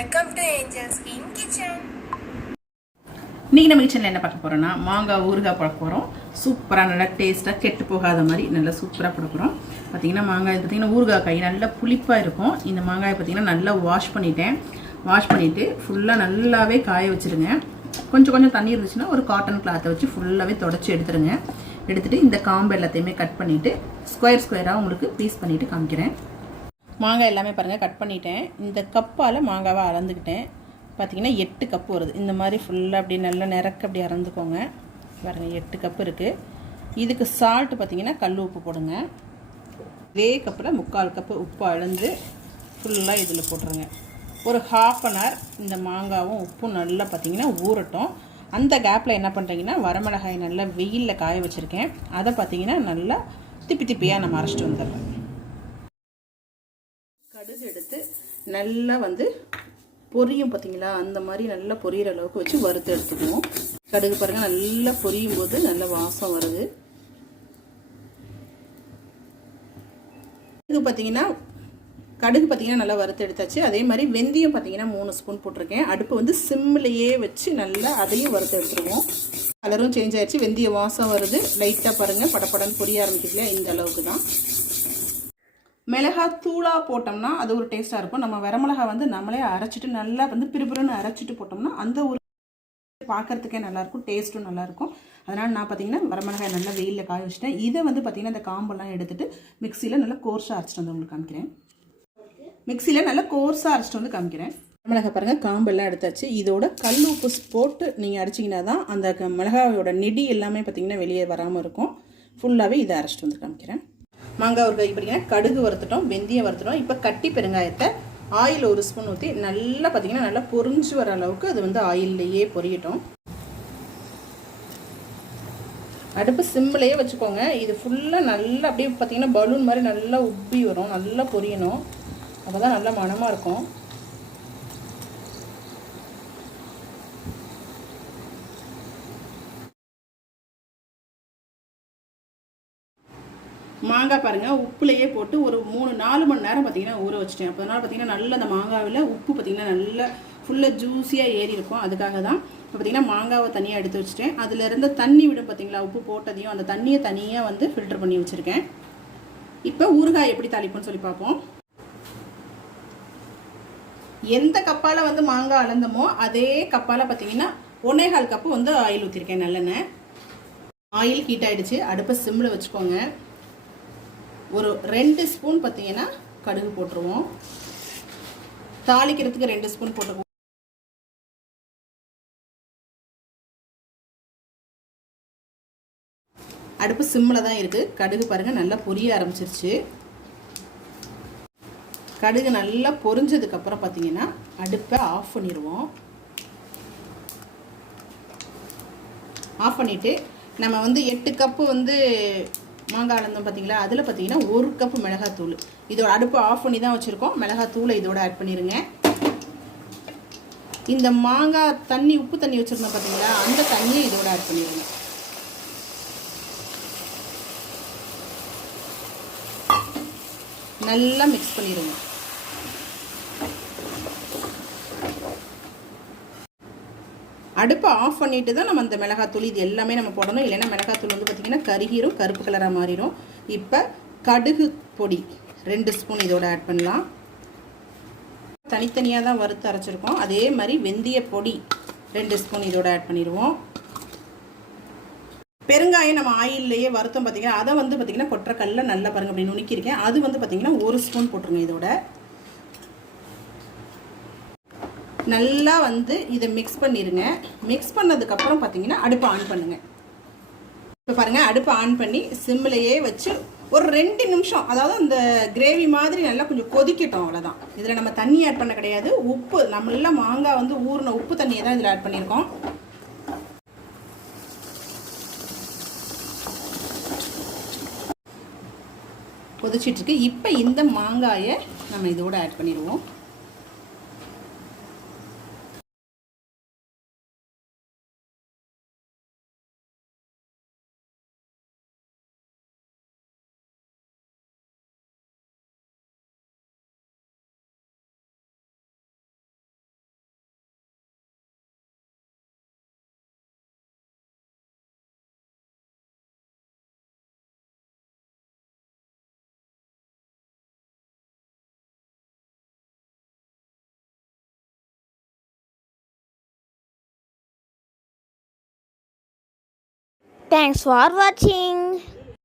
Welcome to Angel's Green Kitchen. இன்றைக்கி நம்ம கிச்சனில் என்ன பார்க்க போகிறோன்னா மாங்காய் ஊறுகாய் போட போகிறோம். சூப்பராக நல்லா டேஸ்ட்டாக கெட்டு போகாத மாதிரி நல்லா சூப்பராக போட போகிறோம். பார்த்திங்கன்னா மாங்காய் பார்த்திங்கன்னா ஊறுகாய் காய் நல்லா புளிப்பாக இருக்கும். இந்த மாங்காயை பார்த்திங்கன்னா நல்லா வாஷ் பண்ணிவிட்டு ஃபுல்லாக நல்லாவே காய வச்சுருங்க. கொஞ்சம் தண்ணி இருந்துச்சுன்னா ஒரு காட்டன் கிளாத்தை வச்சு ஃபுல்லாகவே தொடச்சி எடுத்துருங்க. எடுத்துகிட்டு இந்த காம்பு எல்லாத்தையுமே கட் பண்ணிவிட்டு ஸ்கொயராக உங்களுக்கு பீஸ் பண்ணிவிட்டு காமிக்கிறேன். மாங்காய் எல்லாமே பாருங்கள் கட் பண்ணிட்டேன். இந்த கப்பால் மாங்காவை அளந்துக்கிட்டேன். பார்த்திங்கன்னா 8 கப்பு வருது. இந்த மாதிரி ஃபுல்லாக அப்படி நல்லா நிறக்க அப்படி அறந்துக்கோங்க. பாருங்கள் 8 கப்பு இருக்குது. இதுக்கு சால்ட்டு பார்த்திங்கன்னா கல் உப்பு போடுங்க. இதே கப்பில் 3/4 கப்பு உப்பு அளந்து ஃபுல்லாக இதில் போட்டுருங்க. ஒரு 1/2 அன் ஹவர் இந்த மாங்காவும் உப்பும் நல்லா பார்த்திங்கன்னா ஊறட்டும். அந்த கேப்பில் என்ன பண்ணுறீங்கன்னா வரமிளகாய் நல்லா வெயிலில் காய வச்சுருக்கேன். அதை பார்த்திங்கன்னா நல்லா திப்பியாக நம்ம அரைச்சிட்டு வந்துடுறோம். கடுகு எடுத்து நல்லா பொரியும் பார்த்தீங்களா, அந்த மாதிரி நல்லா பொரியிற அளவுக்கு வச்சு வறுத்து எடுத்துக்குவோம். கடுகு பாருங்கள் நல்லா பொரியும் போது நல்ல வாசம் வருது. கடுகு பார்த்தீங்கன்னா நல்லா வறுத்து எடுத்தாச்சு. அதே மாதிரி வெந்தயம் பார்த்தீங்கன்னா 3 ஸ்பூன் போட்டிருக்கேன். அடுப்பு சிம்மிலேயே வச்சு நல்லா அதையும் வறுத்து எடுத்துருவோம். கலரும் சேஞ்ச் ஆயிடுச்சு. வெந்தய வாசம் வருது. லைட்டாக பாருங்கள் படப்படன்னு பொரிய ஆரம்பிக்குதுலையா, இந்த அளவுக்கு தான். மிளகாய் தூளாக போட்டோம்னா அது ஒரு டேஸ்ட்டாக இருக்கும். நம்ம வரமிளகாய் நம்மளே அரைச்சிட்டு நல்லா பிறுபிறுன்னு அரைச்சிட்டு போட்டோம்னா அந்த ஒரு பார்க்குறதுக்கே நல்லாயிருக்கும், டேஸ்ட்டும் நல்லாயிருக்கும். அதனால் நான் பார்த்தீங்கன்னா வரமிளகாய் நல்லா வெயிலில் காய வச்சுட்டேன். இதை பார்த்தீங்கன்னா இந்த காம்பெல்லாம் எடுத்துகிட்டு மிக்சியில் நல்லா கோர்ஸாக அரைச்சிட்டு உங்களுக்கு காமிக்கிறேன். மிக்சியில் நல்லா கோர்ஸாக அரைச்சிட்டு காமிக்கிறேன். மிளகாய் பாருங்கள் காம்பெல்லாம் எடுத்தாச்சு. இதோட கல் உப்பு போட்டு நீங்கள் அரைச்சிங்கன்னா தான் அந்த மிளகாயோட நெடி எல்லாமே பார்த்திங்கன்னா வெளியே வராமல் இருக்கும். ஃபுல்லாகவே இதை அரைச்சிட்டு காமிக்கிறேன். மாங்காய் ஒரு கை பிடிக்கிறேன். கடுகு வறுத்துட்டோம், வெந்தயம் வறுத்துட்டோம். இப்போ கட்டி பெருங்காயத்தை ஆயில் 1 ஸ்பூன் ஊற்றி நல்லா பார்த்திங்கன்னா நல்லா பொரிஞ்சு வர அளவுக்கு அது ஆயில்லையே பொரியட்டும். அடுப்பு சிம்மிலேயே வச்சுக்கோங்க. இது ஃபுல்லாக நல்லா அப்படியே பார்த்திங்கன்னா பலூன் மாதிரி நல்லா உப்பி வரும். நல்லா பொரியணும். அப்போ தான் நல்லா மணமாக இருக்கும். மாங்காய் பாருங்கள் உப்புலையே போட்டு ஒரு 3-4 மணி நேரம் பார்த்திங்கன்னா ஊற வச்சுட்டேன். அப்போ அதனால் பார்த்திங்கன்னா நல்லா அந்த மாங்காவில் உப்பு பார்த்திங்கன்னா நல்லா ஃபுல்லாக ஜூஸியாக ஏறி இருக்கும். அதுக்காக தான் இப்போ பார்த்திங்கன்னா மாங்காவை தனியாக எடுத்து வச்சுட்டேன். அதில் இருந்த தண்ணி விடும் பார்த்திங்களா, உப்பு போட்டதையும் அந்த தண்ணியை தனியாக ஃபில்டர் பண்ணி வச்சுருக்கேன். இப்போ ஊறுகாய் எப்படி தாளிப்போன்னு சொல்லி பார்ப்போம். எந்த கப்பால் மாங்காய் அளந்தமோ அதே கப்பால் பார்த்திங்கன்னா 1/4 கப்பு ஆயில் ஊற்றிருக்கேன். நல்லெண்ணெய் ஆயில் ஹீட் ஆகிடுச்சு. அடுப்பை சிம்மில் வச்சுக்கோங்க. ஒரு 2 ஸ்பூன் பார்த்தீங்கன்னா கடுகு போட்டுருவோம். தாளிக்கிறதுக்கு 2 ஸ்பூன் போட்டுருவோம். அடுப்பு சிம்மில் தான் இருக்குது. கடுகு பாருங்கள் நல்லா பொரிய ஆரம்பிச்சிருச்சு. கடுகு நல்லா பொரிஞ்சதுக்கப்புறம் பார்த்தீங்கன்னா அடுப்பை ஆஃப் பண்ணிடுவோம். ஆஃப் பண்ணிவிட்டு நம்ம 8 கப்பு மாங்காய் அளந்தோம் பார்த்தீங்களா, அதில் பார்த்தீங்கன்னா 1 கப்பு மிளகாத்தூள். இதோட அடுப்பு ஆஃப் பண்ணி தான் வச்சுருக்கோம். மிளகாத்தூளை இதோட ஆட் பண்ணிடுங்க. இந்த மாங்காய் தண்ணி உப்பு தண்ணி வச்சுருந்தோம் பார்த்தீங்களா, அந்த தண்ணியை இதோட ஆட் பண்ணிடுங்க. நல்லா மிக்ஸ் பண்ணிடுங்க. அடுப்பை ஆஃப் பண்ணிட்டு தான் நம்ம அந்த மிளகாத்தூள் இது எல்லாமே நம்ம போடணும். இல்லைன்னா மிளகாத்தூள் பார்த்திங்கன்னா கருகிரும், கருப்பு கலராக மாறிடும். இப்போ கடுகு பொடி 2 ஸ்பூன் இதோட ஆட் பண்ணலாம். தனித்தனியாக தான் வறுத்து அரைச்சிருக்கோம். அதே மாதிரி வெந்தய பொடி 2 ஸ்பூன் இதோட ஆட் பண்ணிடுவோம். பெருங்காயம் நம்ம ஆயில்லையே வறுத்தோம் பார்த்திங்கன்னா, அதை பார்த்திங்கன்னா கொட்டுற கல்ல நல்லா பாருங்கள் அப்படி நுணுக்கியிருக்கேன். அது பார்த்திங்கன்னா 1 ஸ்பூன் போட்டுருங்க இதோட. நல்லா இதை மிக்ஸ் பண்ணிடுங்க. மிக்ஸ் பண்ணதுக்கப்புறம் பார்த்தீங்கன்னா அடுப்பை ஆன் பண்ணுங்கள். இப்போ பாருங்கள் அடுப்பை ஆன் பண்ணி சிம்மிலையே வச்சு ஒரு 2 நிமிஷம், அதாவது அந்த கிரேவி மாதிரி நல்லா கொஞ்சம் கொதிக்கட்டும். அவ்வளோதான். இதில் நம்ம தண்ணி ஆட் பண்ண கிடையாது. உப்பு நம்மள மாங்காய் ஊறின உப்பு தண்ணியை தான் இதில் ஆட் பண்ணியிருக்கோம். கொதிச்சிட்ருக்கு. இப்போ இந்த மாங்காயை நம்ம இதோட ஆட் பண்ணிடுவோம். Thanks for watching.